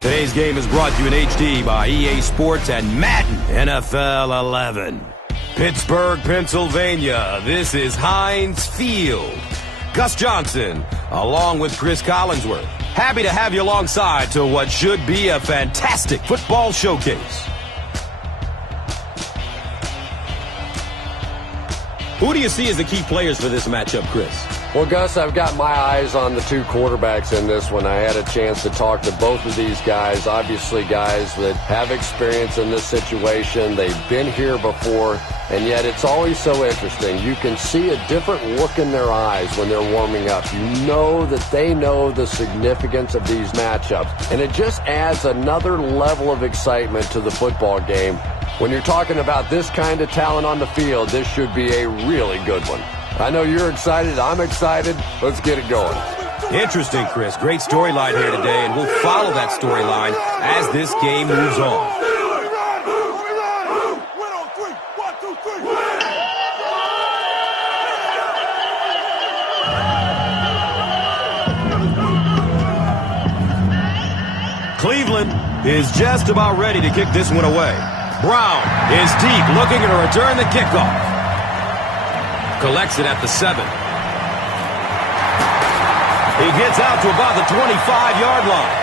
Today's game is brought to you in HD by EA Sports and Madden NFL 11. Pittsburgh, Pennsylvania. This is Heinz Field. Gus Johnson, along with Chris Collinsworth. Happy to have you alongside to what should be a fantastic football showcase. Who do you see as the key players for this matchup, Chris? Well, Gus, I've got my eyes on the two quarterbacks in this one. I had a chance to talk to both of these guys, obviously guys that have experience in this situation. They've been here before, and yet it's always so interesting. You can see a different look in their eyes when they're warming up. You know that they know the significance of these matchups, and it just adds another level of excitement to the football game. When you're talking about this kind of talent on the field, this should be a really good one. I know you're excited. I'm excited. Let's get it going. Interesting, Chris. Great storyline here today, and we'll follow that storyline as this game moves on. Cleveland is just about ready to kick this one away. Brown is deep, looking to return the kickoff. Collects it at the 7. He gets out to about the 25-yard line.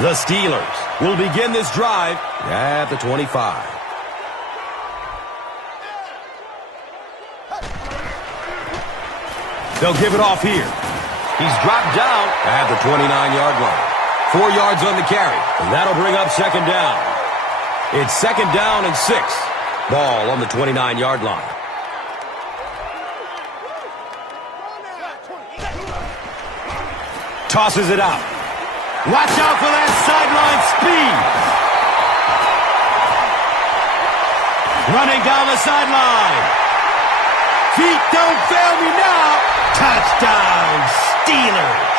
The Steelers will begin this drive at the 25. They'll give it off here. He's dropped down at the 29-yard line. 4 yards on the carry, and that'll bring up second down. It's second down and 6. Ball on the 29-yard line. Tosses it out. Watch out for that sideline speed. Running down the sideline. Feet don't fail me now. Touchdown, Steelers.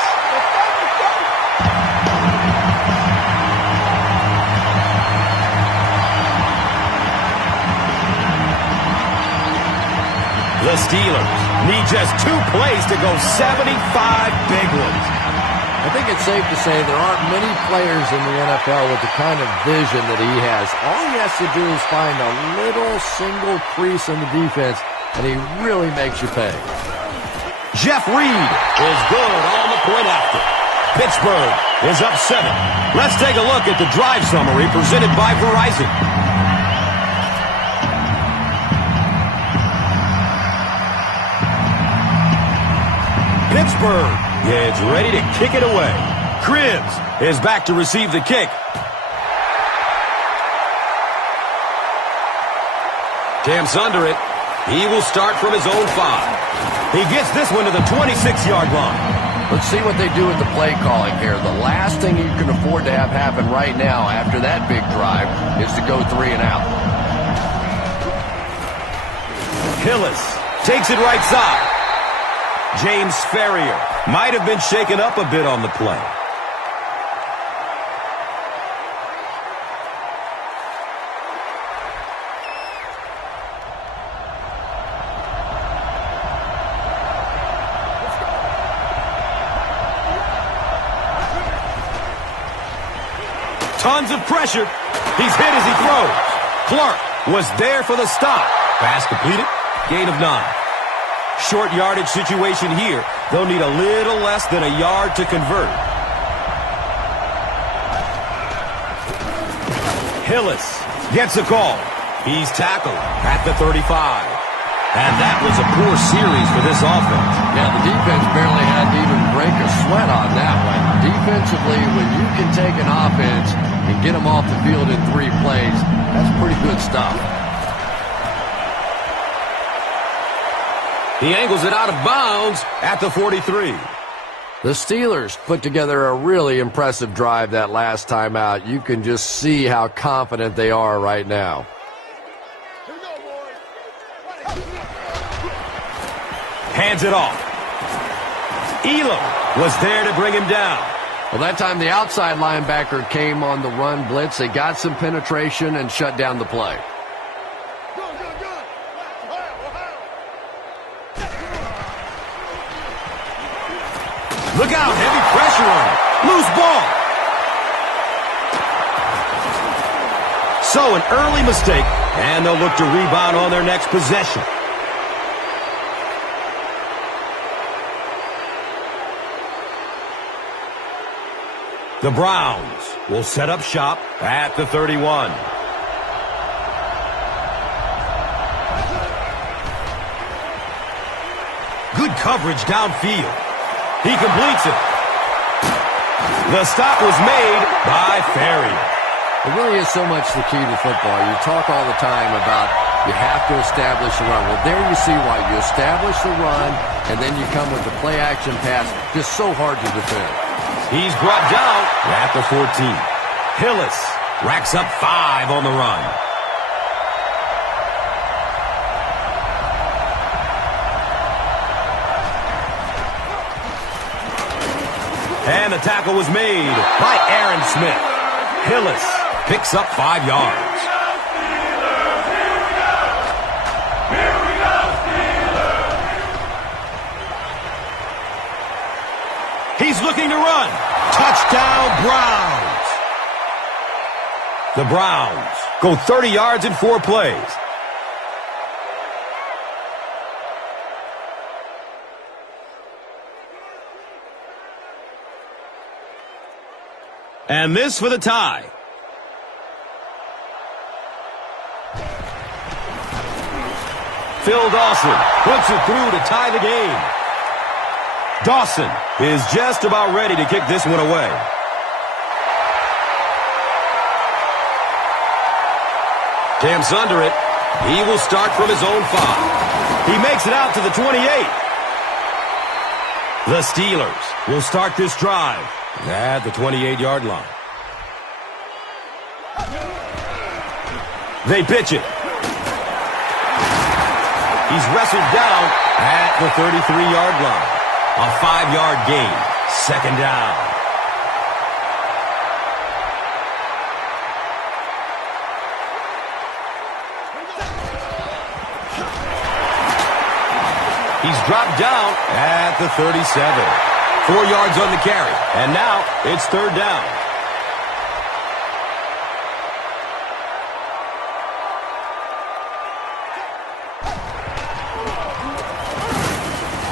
The Steelers need just 2 plays to go 75 big ones. I think it's safe to say there aren't many players in the NFL with the kind of vision that he has. All he has to do is find a little single crease in the defense, and he really makes you pay. Jeff Reed is good on the point after. Pittsburgh is up 7. Let's take a look at the drive summary presented by Verizon. Pittsburgh gets ready to kick it away. Cribbs is back to receive the kick. Camps under it. He will start from his own 5. He gets this one to the 26-yard line. Let's see what they do with the play calling here. The last thing you can afford to have happen right now after that big drive is to go 3 and out. Hillis takes it right side. James Ferrier might have been shaken up a bit on the play. Tons of pressure. He's hit as he throws. Clark was there for the stop. Pass completed. Gain of 9. Short yardage situation here. They'll need a little less than a yard to convert. Hillis gets a call. He's tackled at the 35. And that was a poor series for this offense. Yeah, the defense barely had to even break a sweat on that one. Defensively, when you can take an offense and get them off the field in 3 plays, that's pretty good stuff. He angles it out of bounds at the 43. The Steelers put together a really impressive drive that last time out. You can just see how confident they are right now. Hands it off. Elam was there to bring him down. Well, that time the outside linebacker came on the run blitz. They got some penetration and shut down the play. Look out, heavy pressure on it. Loose ball. So an early mistake, and they'll look to rebound on their next possession. The Browns will set up shop at the 31. Good coverage downfield. He completes it. The stop was made by Ferry. It really is so much the key to football. You talk all the time about you have to establish the run. Well, there you see why. You establish the run, and then you come with the play-action pass. Just so hard to defend. He's brought down at the 14. Hillis racks up 5 on the run. And the tackle was made by Aaron Smith. Hillis picks up 5 yards. He's looking to run. Touchdown, Browns. The Browns go 30 yards in 4 plays. And this for the tie. Phil Dawson puts it through to tie the game. Dawson is just about ready to kick this one away. Camps under it. He will start from his own 5. He makes it out to the 28. The Steelers will start this drive at the 28-yard line. They pitch it. He's wrestled down at the 33-yard line. A 5-yard gain. Second down. He's dropped down at the 37. 4 yards on the carry. And now it's third down.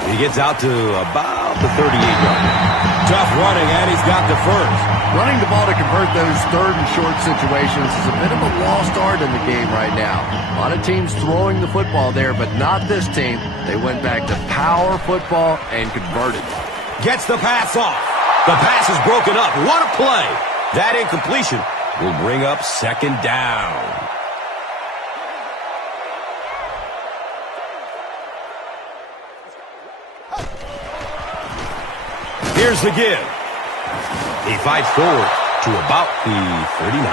He gets out to about the 38-yard line. Tough running, and he's got the first. Running the ball to convert those third and short situations is a bit of a lost art in the game right now. A lot of teams throwing the football there, but not this team. They went back to power football and converted. Gets the pass off. The pass is broken up. What a play. That incompletion will bring up second down. Here's the give. He fights forward to about the 39.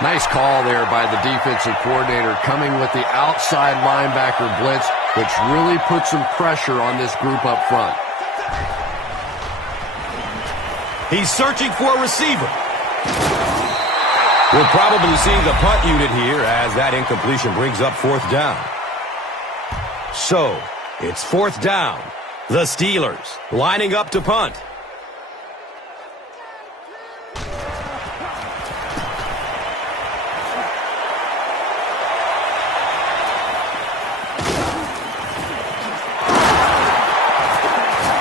Nice call there by the defensive coordinator coming with the outside linebacker blitz, which really puts some pressure on this group up front. He's searching for a receiver. We'll probably see the punt unit here as that incompletion brings up fourth down. So, it's fourth down. The Steelers lining up to punt.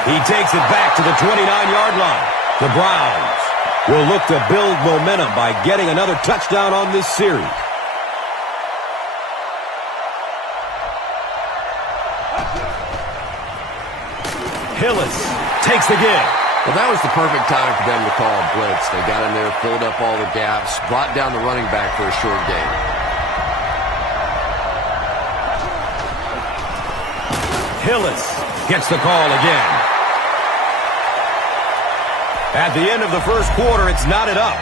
He takes it back to the 29-yard line. The Browns will look to build momentum by getting another touchdown on this series. Hillis takes the give. Well, that was the perfect time for them to call a blitz. They got in there, filled up all the gaps, brought down the running back for a short gain. Hillis gets the call again. At the end of the first quarter, it's knotted up.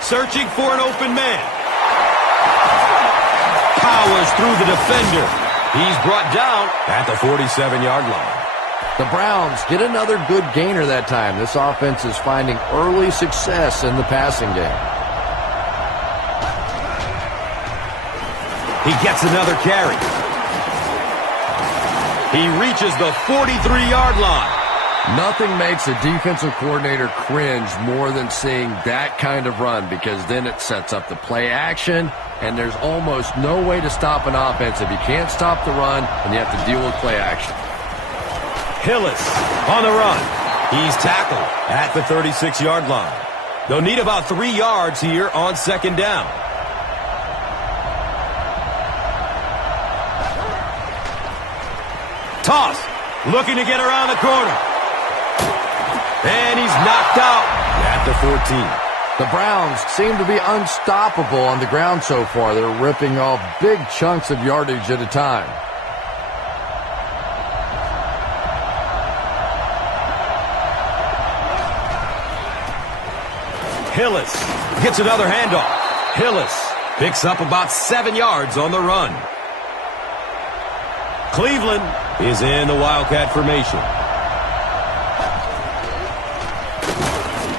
Searching for an open man. Powers through the defender. He's brought down at the 47-yard line. The Browns get another good gainer that time. This offense is finding early success in the passing game. He gets another carry. He reaches the 43-yard line. Nothing makes a defensive coordinator cringe more than seeing that kind of run, because then it sets up the play action, and there's almost no way to stop an offense if you can't stop the run and you have to deal with play action. Hillis on the run. He's tackled at the 36-yard line. They'll need about 3 yards here on second down. Toss, looking to get around the corner. And he's knocked out at the 14. The Browns seem to be unstoppable on the ground so far. They're ripping off big chunks of yardage at a time. Hillis gets another handoff. Hillis picks up about 7 yards on the run. Cleveland is in the Wildcat formation.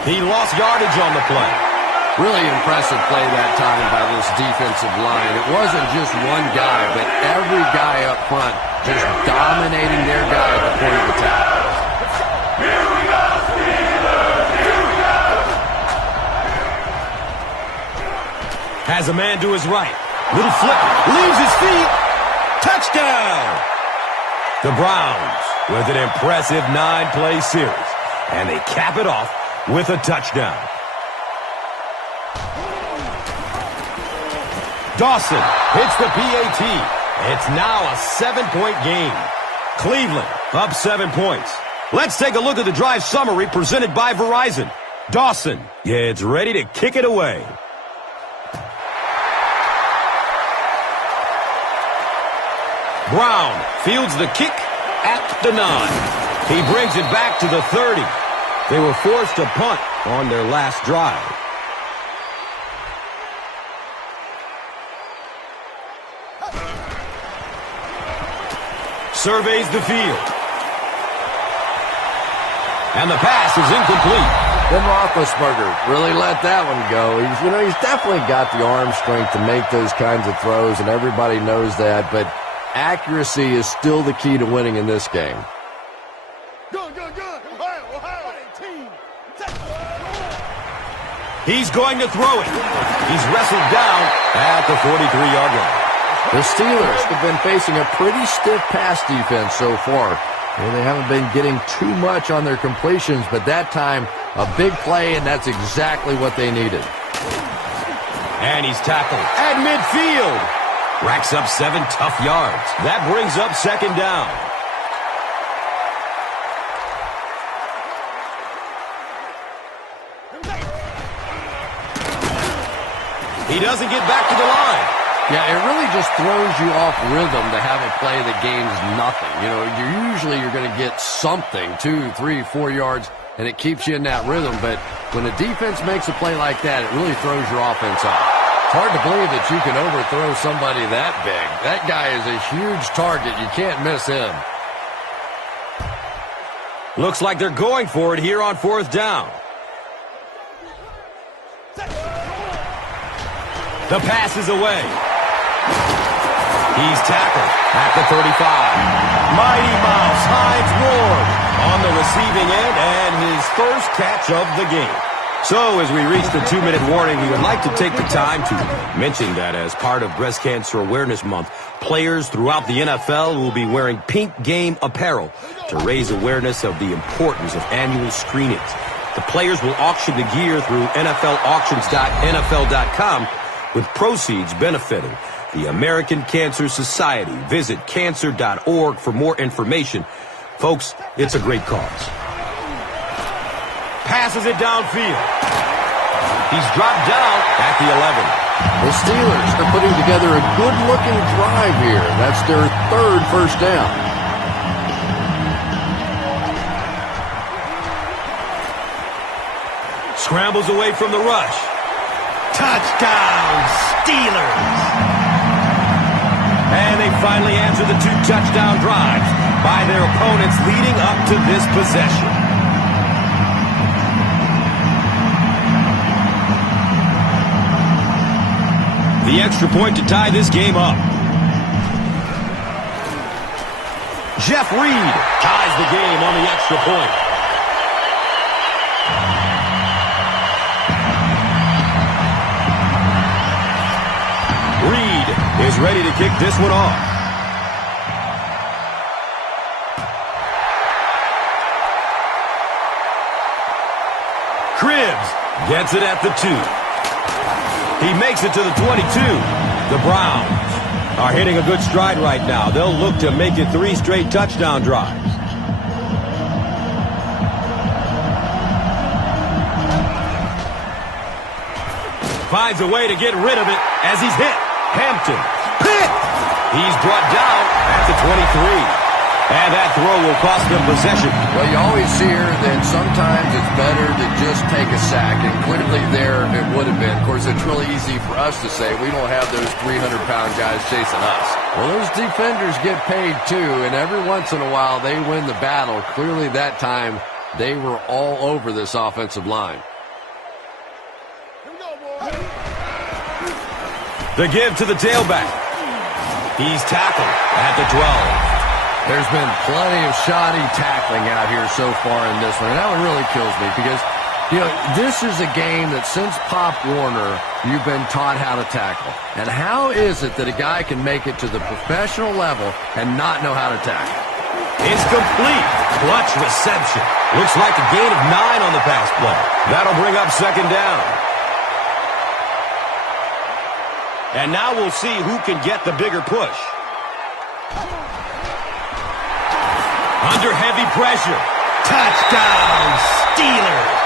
He lost yardage on the play. Really impressive play that time by this defensive line. It wasn't just one guy, but every guy up front just dominating their guy at the point of attack. Has a man to his right. Little flip. Leaves his feet. Touchdown! The Browns with an impressive 9-play series. And they cap it off with a touchdown. Dawson hits the PAT. It's now a 7-point game. Cleveland up 7 points. Let's take a look at the drive summary presented by Verizon. Dawson gets ready to kick it away. Brown fields the kick at the 9. He brings it back to the 30. They were forced to punt on their last drive. Surveys the field. And the pass is incomplete. Ben Roethlisberger really let that one go. He's definitely got the arm strength to make those kinds of throws, and everybody knows that, but accuracy is still the key to winning in this game. He's going to throw it. He's wrestled down at the 43-yard line. The Steelers have been facing a pretty stiff pass defense so far. They haven't been getting too much on their completions, but that time, a big play, and that's exactly what they needed. And he's tackled at midfield. Racks up 7 tough yards. That brings up second down. He doesn't get back to the line. Yeah, it really just throws you off rhythm to have a play that gains nothing. You're going to get something, 2, 3, 4 yards, and it keeps you in that rhythm. But when a defense makes a play like that, it really throws your offense off. It's hard to believe that you can overthrow somebody that big. That guy is a huge target. You can't miss him. Looks like they're going for it here on fourth down. The pass is away. He's tackled at the 35. Mighty Mouse Hines Ward on the receiving end and his first catch of the game. So as we reach the 2-minute warning, we would like to take the time to mention that as part of Breast Cancer Awareness Month, players throughout the NFL will be wearing pink game apparel to raise awareness of the importance of annual screenings. The players will auction the gear through NFLauctions.nfl.com with proceeds benefiting the American Cancer Society. Visit cancer.org for more information. Folks, it's a great cause. Passes it downfield. He's dropped down at the 11. The Steelers are putting together a good-looking drive here. That's their 3rd first down. Scrambles away from the rush. Touchdown, Steelers! And they finally answer the 2 touchdown drives by their opponents leading up to this possession. The extra point to tie this game up. Jeff Reed ties the game on the extra point. Reed is ready to kick this one off. Cribbs gets it at the 2. He makes it to the 22. The Browns are hitting a good stride right now. They'll look to make it 3 straight touchdown drives. Finds a way to get rid of it as he's hit. Hampton picked. He's brought down at the 23. And that throw will cost them possession. Well, you always hear that sometimes it's better to just take a sack, and clearly there it would have been. Of course, it's really easy for us to say we don't have those 300-pound guys chasing us. Well, those defenders get paid too, and every once in a while they win the battle. Clearly that time they were all over this offensive line. The give to the tailback. He's tackled at the 12. There's been plenty of shoddy tackling out here so far in this one, and that one really kills me because, you know, this is a game that since Pop Warner, you've been taught how to tackle. And how is it that a guy can make it to the professional level and not know how to tackle? It's complete. Clutch reception. Looks like a gain of 9 on the pass play. That'll bring up second down. And now we'll see who can get the bigger push. Under heavy pressure. Touchdown, Steelers.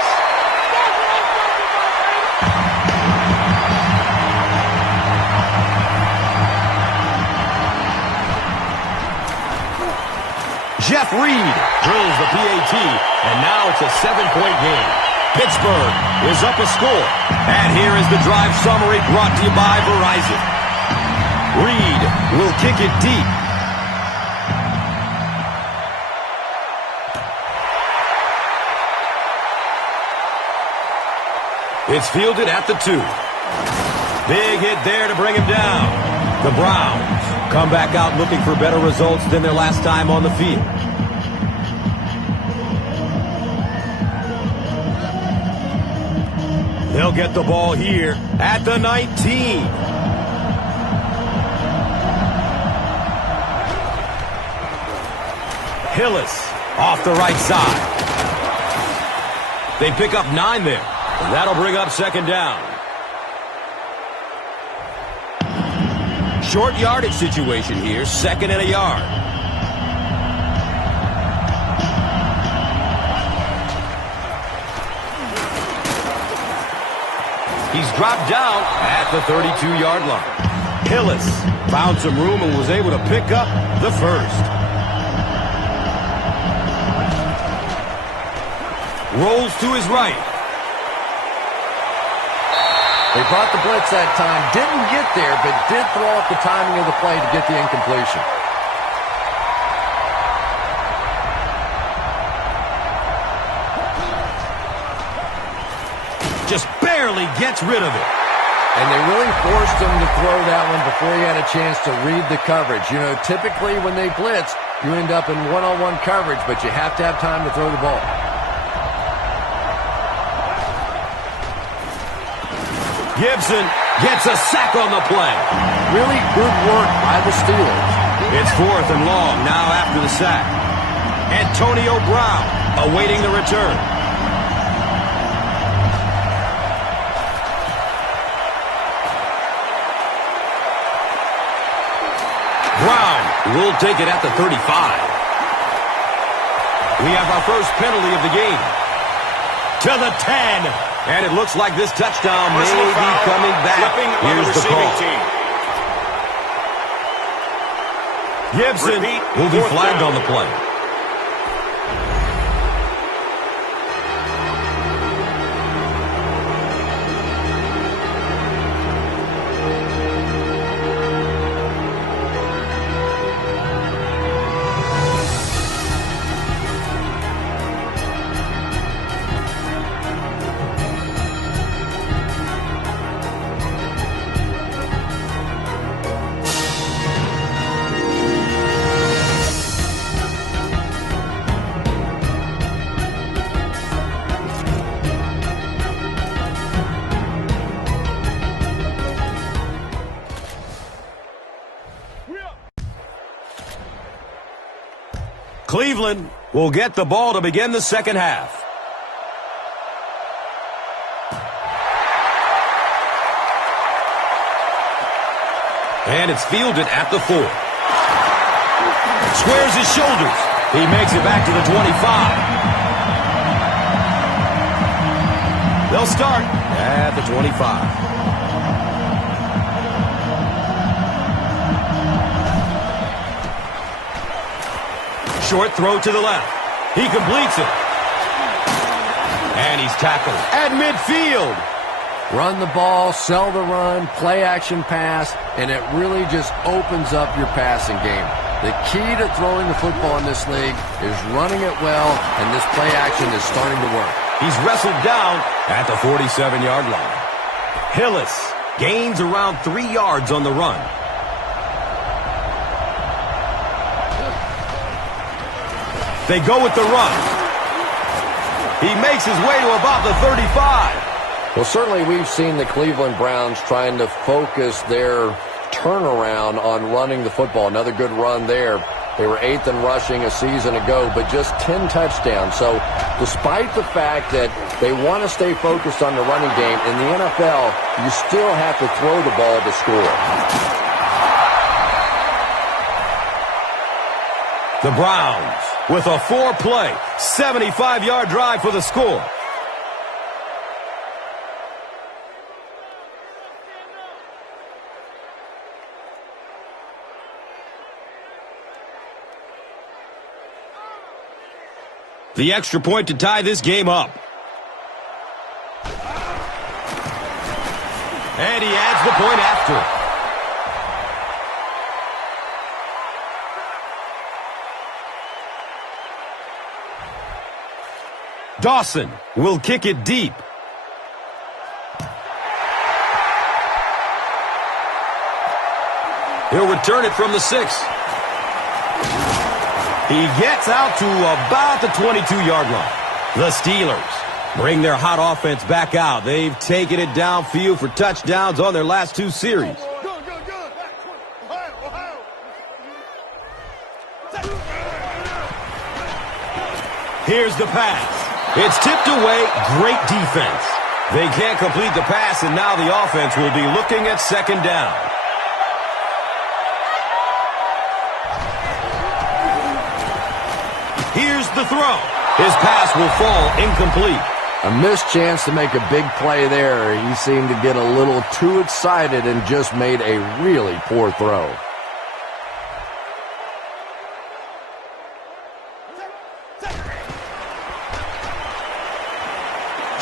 Jeff Reed drills the PAT, and now it's a 7-point game. Pittsburgh is up a score. And here is the drive summary brought to you by Verizon. Reed will kick it deep. It's fielded at the 2. Big hit there to bring him down. The Browns come back out looking for better results than their last time on the field. They'll get the ball here at the 19. Hillis off the right side. They pick up 9 there. And that'll bring up second down. Short yardage situation here, 2nd and a yard. He's dropped down at the 32-yard line. Hillis found some room and was able to pick up the first. Rolls to his right. They brought the blitz that time, didn't get there, but did throw off the timing of the play to get the incompletion. Just barely gets rid of it. And they really forced him to throw that one before he had a chance to read the coverage. You know, typically when they blitz, you end up in one-on-one coverage, but you have to have time to throw the ball. Gibson gets a sack on the play. Really good work by the Steelers. It's 4th and long now after the sack. Antonio Brown awaiting the return. Brown will take it at the 35. We have our first penalty of the game. To the 10. And it looks like this touchdown may be coming back. Here's the call. Gibson will be flagged on the play. Cleveland will get the ball to begin the second half. And it's fielded at the 4. Squares his shoulders. He makes it back to the 25. They'll start at the 25. Short throw to the left. He completes it. And he's tackled at midfield. Run the ball, sell the run, play action pass, and it really just opens up your passing game. The key to throwing the football in this league is running it well, and this play action is starting to work. He's wrestled down at the 47-yard line. Hillis gains around 3 yards on the run. They go with the run. He makes his way to about the 35. Well, certainly we've seen the Cleveland Browns trying to focus their turnaround on running the football. Another good run there. They were 8th in rushing a season ago, but just 10 touchdowns. So despite the fact that they want to stay focused on the running game, in the NFL, you still have to throw the ball to score. The Browns with a 4-play, 75-yard drive for the score. The extra point to tie this game up. And he adds the point after. Dawson will kick it deep. He'll return it from the 6. He gets out to about the 22-yard line. The Steelers bring their hot offense back out. They've taken it downfield for touchdowns on their last 2 series. Here's the pass. It's tipped away. Great defense. They can't complete the pass, and now the offense will be looking at second down. Here's the throw. His pass will fall incomplete. A missed chance to make a big play there. He seemed to get a little too excited and just made a really poor throw.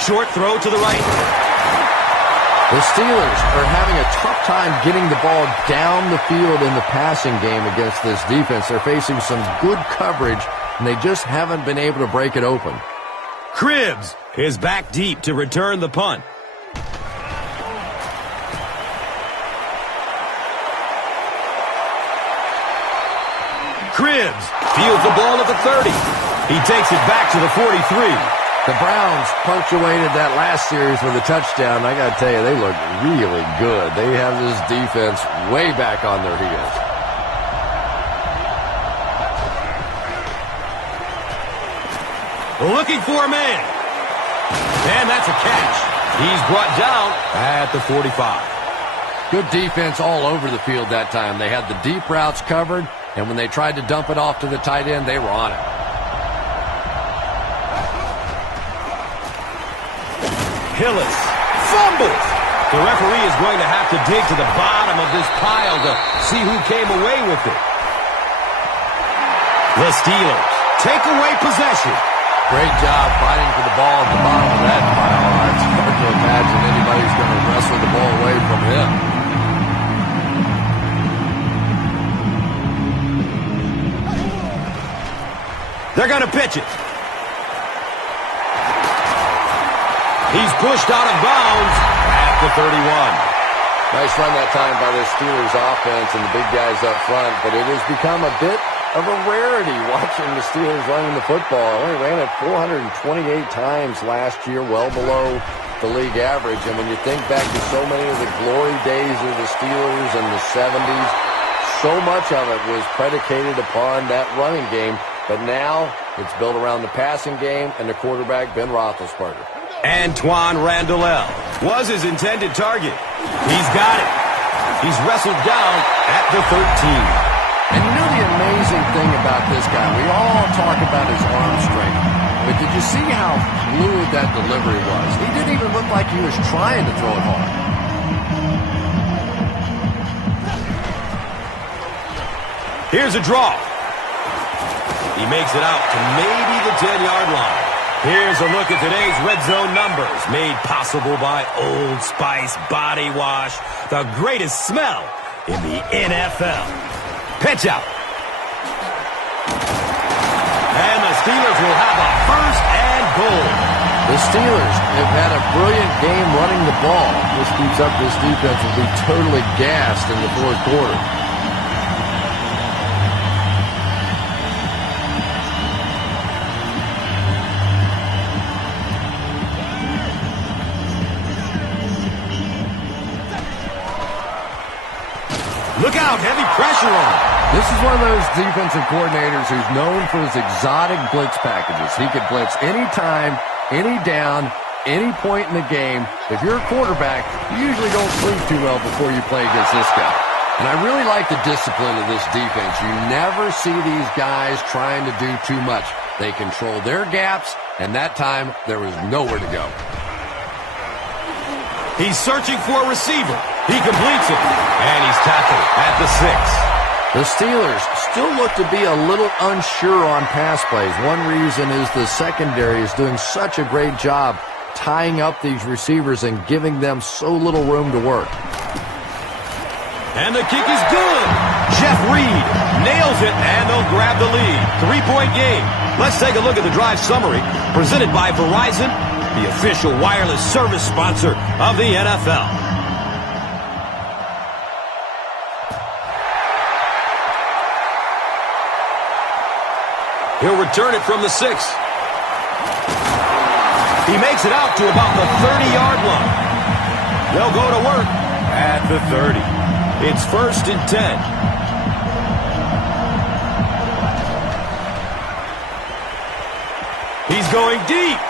Short throw to the right. The Steelers are having a tough time getting the ball down the field in the passing game against this defense. They're facing some good coverage, and they just haven't been able to break it open. Cribbs is back deep to return the punt. Cribbs fields the ball at the 30. He takes it back to the 43. The Browns punctuated that last series with a touchdown. I got to tell you, they look really good. They have this defense way back on their heels. Looking for a man. And that's a catch. He's brought down at the 45. Good defense all over the field that time. They had the deep routes covered, and when they tried to dump it off to the tight end, they were on it. Hillis fumbles. The referee is going to have to dig to the bottom of this pile to see who came away with it. The Steelers take away possession. Great job fighting for the ball at the bottom of that pile. It's hard to imagine anybody's going to wrestle the ball away from him. They're going to pitch it. He's pushed out of bounds at the 31. Nice run that time by the Steelers offense and the big guys up front, but it has become a bit of a rarity watching the Steelers running the football. Only ran it 428 times last year, well below the league average. And when you think back to so many of the glory days of the Steelers in the 70s, so much of it was predicated upon that running game. but now it's built around the passing game and the quarterback, Ben Roethlisberger. Antoine Randall was his intended target. He's got it. He's wrestled down at the 13. And you know the amazing thing about this guy, we all talk about his arm strength, but did you see how fluid that delivery was? He didn't even look like he was trying to throw it hard. Here's a draw. He makes it out to maybe the 10-yard line. Here's a look at today's red zone numbers, made possible by Old Spice Body Wash, the greatest smell in the NFL. Pitch out. And the Steelers will have a first and goal. The Steelers have had a brilliant game running the ball. This keeps up, this defense will be totally gassed in the fourth quarter. Look out, heavy pressure on him. This is one of those defensive coordinators who's known for his exotic blitz packages. He could blitz any time, any down, any point in the game. If you're a quarterback, you usually don't sleep too well before you play against this guy. And I really like the discipline of this defense. You never see these guys trying to do too much. They control their gaps, and that time there was nowhere to go. He's searching for a receiver. He completes it, and he's tackled at the 6. The Steelers still look to be a little unsure on pass plays. One reason is the secondary is doing such a great job tying up these receivers and giving them so little room to work. And the kick is good. Jeff Reed nails it, and they'll grab the lead. 3-point game. Let's take a look at the drive summary presented by Verizon, the official wireless service sponsor of the NFL. He'll return it from the 6. He makes it out to about the 30-yard line. They'll go to work at the 30. It's 1st and 10. He's going deep.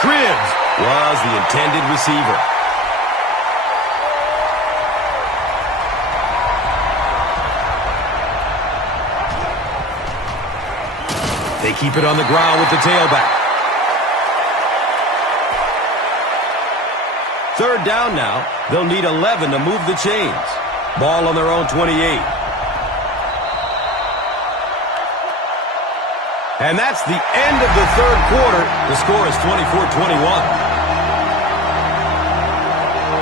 Cribbs was the intended receiver. They keep it on the ground with the tailback. 3rd down now. They'll need 11 to move the chains. Ball on their own 28. And that's the end of the 3rd quarter. The score is 24-21.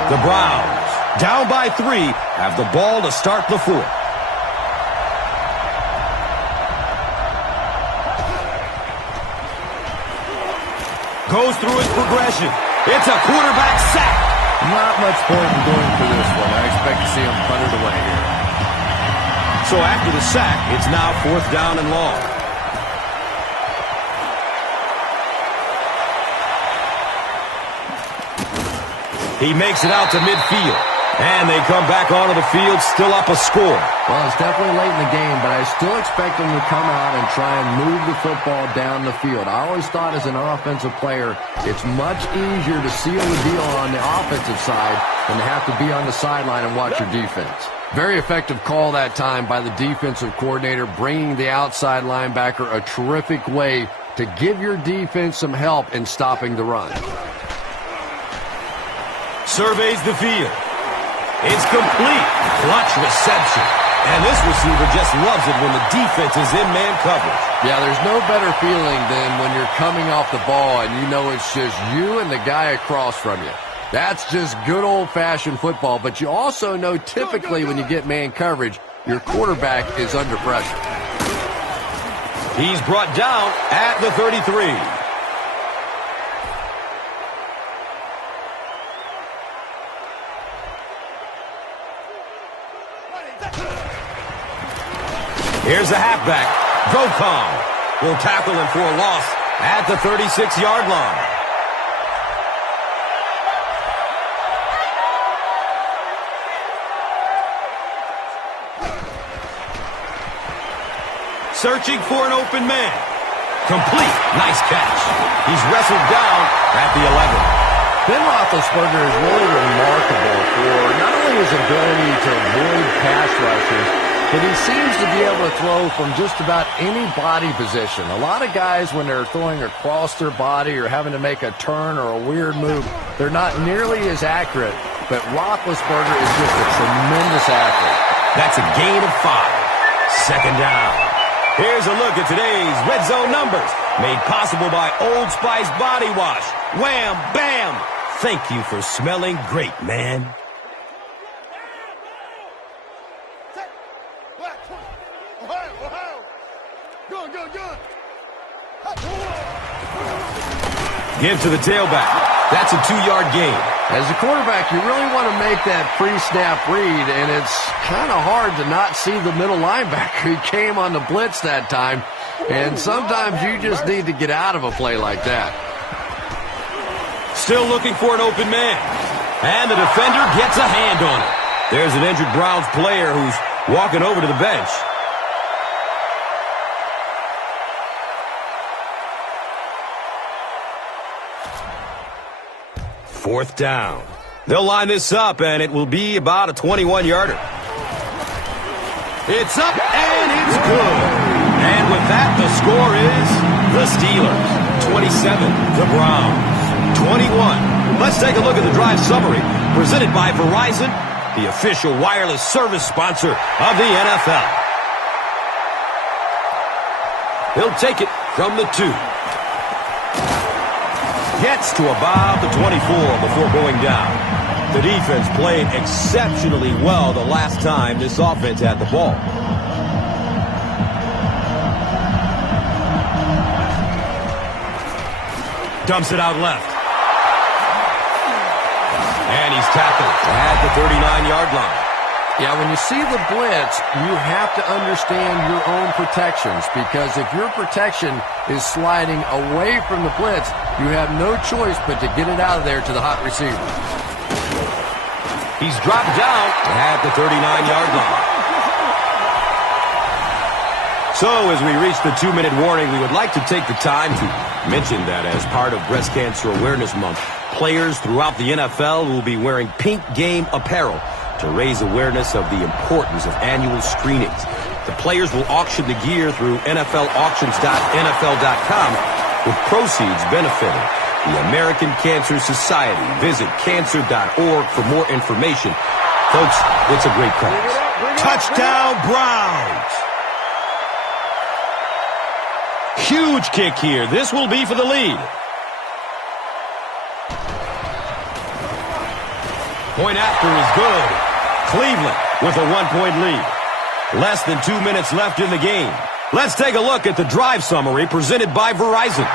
The Browns, down by 3, have the ball to start the 4th. Goes through his progression. It's a quarterback sack. Not much point in going for this one. I expect to see him punt it away here. So after the sack, it's now 4th down and long. He makes it out to midfield. And they come back onto the field, still up a score. Well, it's definitely late in the game, but I still expect them to come out and try and move the football down the field. I always thought as an offensive player, it's much easier to seal the deal on the offensive side than to have to be on the sideline and watch your defense. Very effective call that time by the defensive coordinator, bringing the outside linebacker a terrific way to give your defense some help in stopping the run. Surveys the field. It's complete. Clutch reception. And this receiver just loves it when the defense is in man coverage. Yeah, there's no better feeling than when you're coming off the ball and you know it's just you and the guy across from you. That's just good old-fashioned football. But you also know typically when you get man coverage, your quarterback is under pressure. He's brought down at the 33. Here's the halfback. Gocom will tackle him for a loss at the 36-yard line. Searching for an open man. Complete. Nice catch. He's wrestled down at the 11. Ben Roethlisberger is really remarkable for not only his ability to avoid pass rushers, but he seems to be able to throw from just about any body position. A lot of guys, when they're throwing across their body or having to make a turn or a weird move, they're not nearly as accurate, but Roethlisberger is just a tremendous athlete. That's a gain of 5. Second down. Here's a look at today's Red Zone numbers, made possible by Old Spice Body Wash. Wham, bam! Thank you for smelling great, man. Give to the tailback. That's a 2-yard gain. As a quarterback, you really want to make that pre-snap read, and it's kind of hard to not see the middle linebacker. He came on the blitz that time, and sometimes you just need to get out of a play like that. Still looking for an open man. And the defender gets a hand on it. There's an injured Browns player who's walking over to the bench. Fourth down. They'll line this up, and it will be about a 21-yarder. It's up, and it's good. And with that, the score is the Steelers 27, the Browns 21. Let's take a look at the drive summary presented by Verizon, the official wireless service sponsor of the NFL. He'll take it from the 2. Gets to about the 24 before going down. The defense played exceptionally well the last time this offense had the ball. Dumps it out left. And he's tackled at the 39-yard line. Yeah, when you see the blitz, you have to understand your own protections, because if your protection is sliding away from the blitz, you have no choice but to get it out of there to the hot receiver. He's dropped down at the 39-yard line. So as we reach the 2-minute warning, we would like to take the time to mention that as part of Breast Cancer Awareness Month, players throughout the NFL will be wearing pink game apparel to raise awareness of the importance of annual screenings. The players will auction the gear through NFLauctions.nfl.com, with proceeds benefiting the American Cancer Society. Visit cancer.org for more information. Folks, it's a great cause. Touchdown, Browns! Huge kick here. This will be for the lead. Point after is good. Cleveland with a 1-point lead. Less than 2 minutes left in the game. Let's take a look at the drive summary presented by Verizon.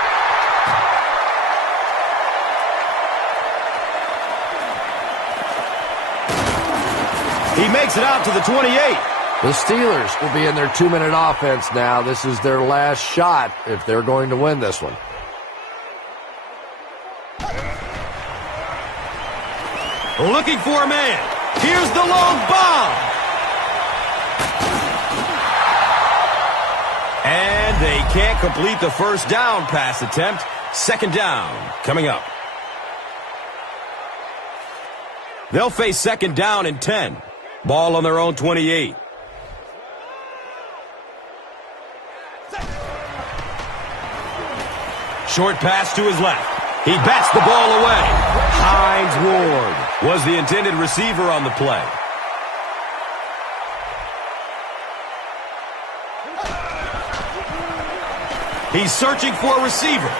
He makes it out to the 28. The Steelers will be in their 2-minute offense now. This is their last shot if they're going to win this one. Looking for a man. Here's the long bomb. And they can't complete the first down pass attempt. Second down coming up. They'll face second down and 10. Ball on their own 28. Short pass to his left. He bats the ball away. Hines Ward was the intended receiver on the play. He's searching for a receiver.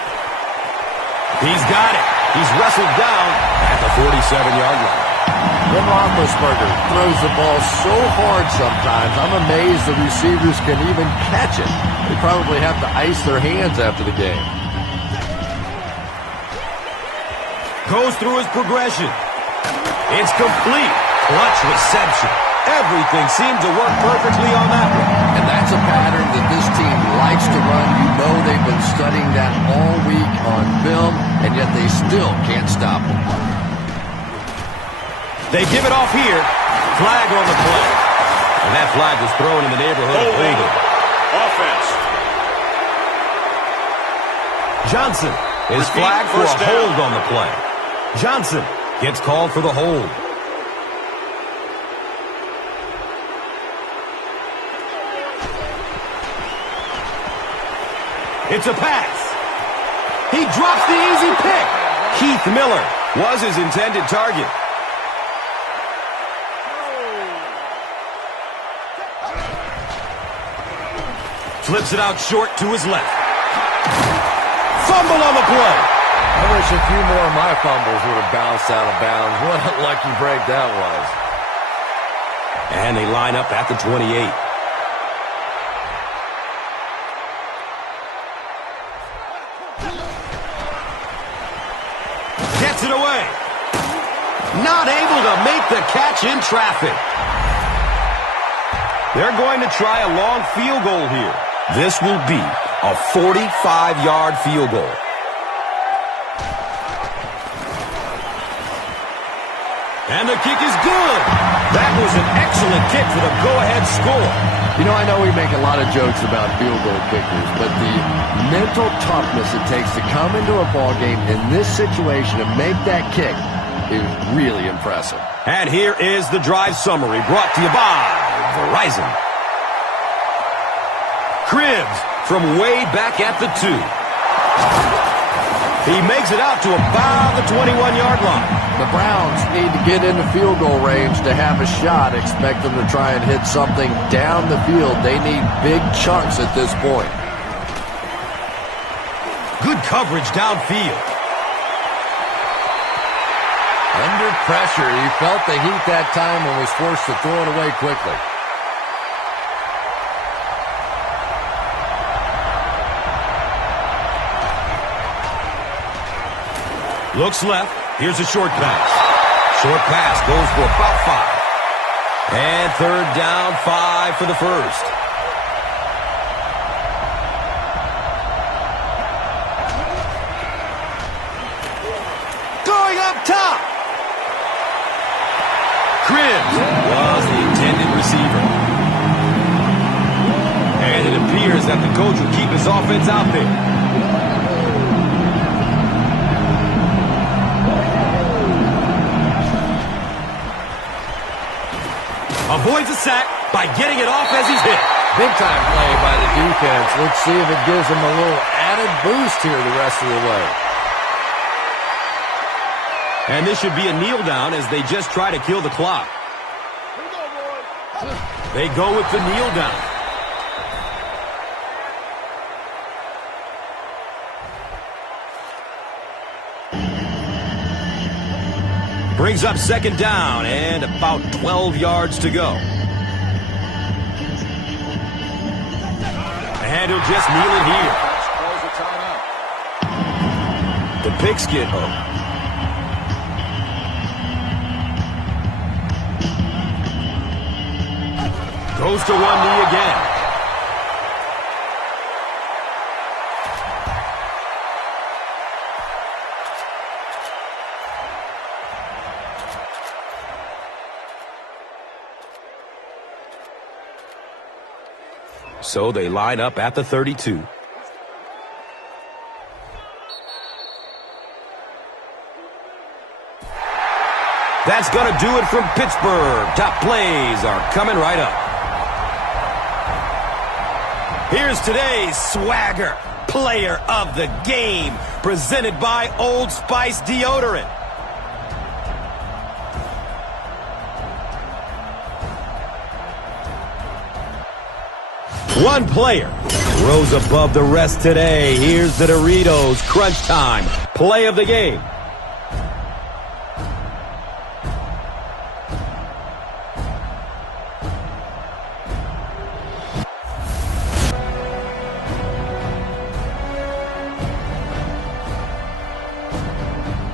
He's got it. He's wrestled down at the 47-yard line. Ben Roethlisberger throws the ball so hard sometimes, I'm amazed the receivers can even catch it. They probably have to ice their hands after the game. Goes through his progression. It's complete. Clutch reception. Everything seemed to work perfectly on that one. And that's a pattern that this team likes to run. You know they've been studying that all week on film, and yet they still can't stop them. They give it off here. Flag on the play. And that flag was thrown in the neighborhood of holding. Offense. Johnson is flagged for a hold on the play. Johnson gets called for the hold. It's a pass. He drops the easy pick. Keith Miller was his intended target. Flips it out short to his left. Fumble on the play. I wish a few more of my fumbles would have bounced out of bounds. What a lucky break that was. And they line up at the 28. Gets it away. Not able to make the catch in traffic. They're going to try a long field goal here. This will be a 45-yard field goal. And the kick is good. That was an excellent kick for the go-ahead score. You know, I know we make a lot of jokes about field goal kickers, but the mental toughness it takes to come into a ball game in this situation and make that kick is really impressive. And here is the drive summary brought to you by Verizon. Cribbs from way back at the 2. He makes it out to about the 21-yard line. The Browns need to get into field goal range to have a shot. Expect them to try and hit something down the field. They need big chunks at this point. Good coverage downfield. Under pressure, he felt the heat that time and was forced to throw it away quickly. Looks left. Here's a short pass. Short pass goes for about 5. And third down, 5 for the first. Going up top. Cribbs was the intended receiver. And it appears that the coach will keep his offense out there. Avoids a sack by getting it off as he's hit. Big-time play by the defense. Let's see if it gives them a little added boost here the rest of the way. And this should be a kneel down as they just try to kill the clock. They go with the kneel down. Brings up second down and about 12 yards to go. And he'll just kneel it here. The pigskin hook. Goes to one knee again. So they line up at the 32. That's going to do it from Pittsburgh. Top plays are coming right up. Here's today's swagger player of the game, presented by Old Spice deodorant. One player rose above the rest today. Here's the Doritos Crunch Time play of the game.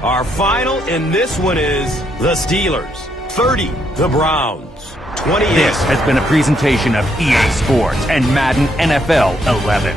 Our final in this one is the Steelers 30, the Browns 28. This has been a presentation of EA Sports and Madden NFL 11.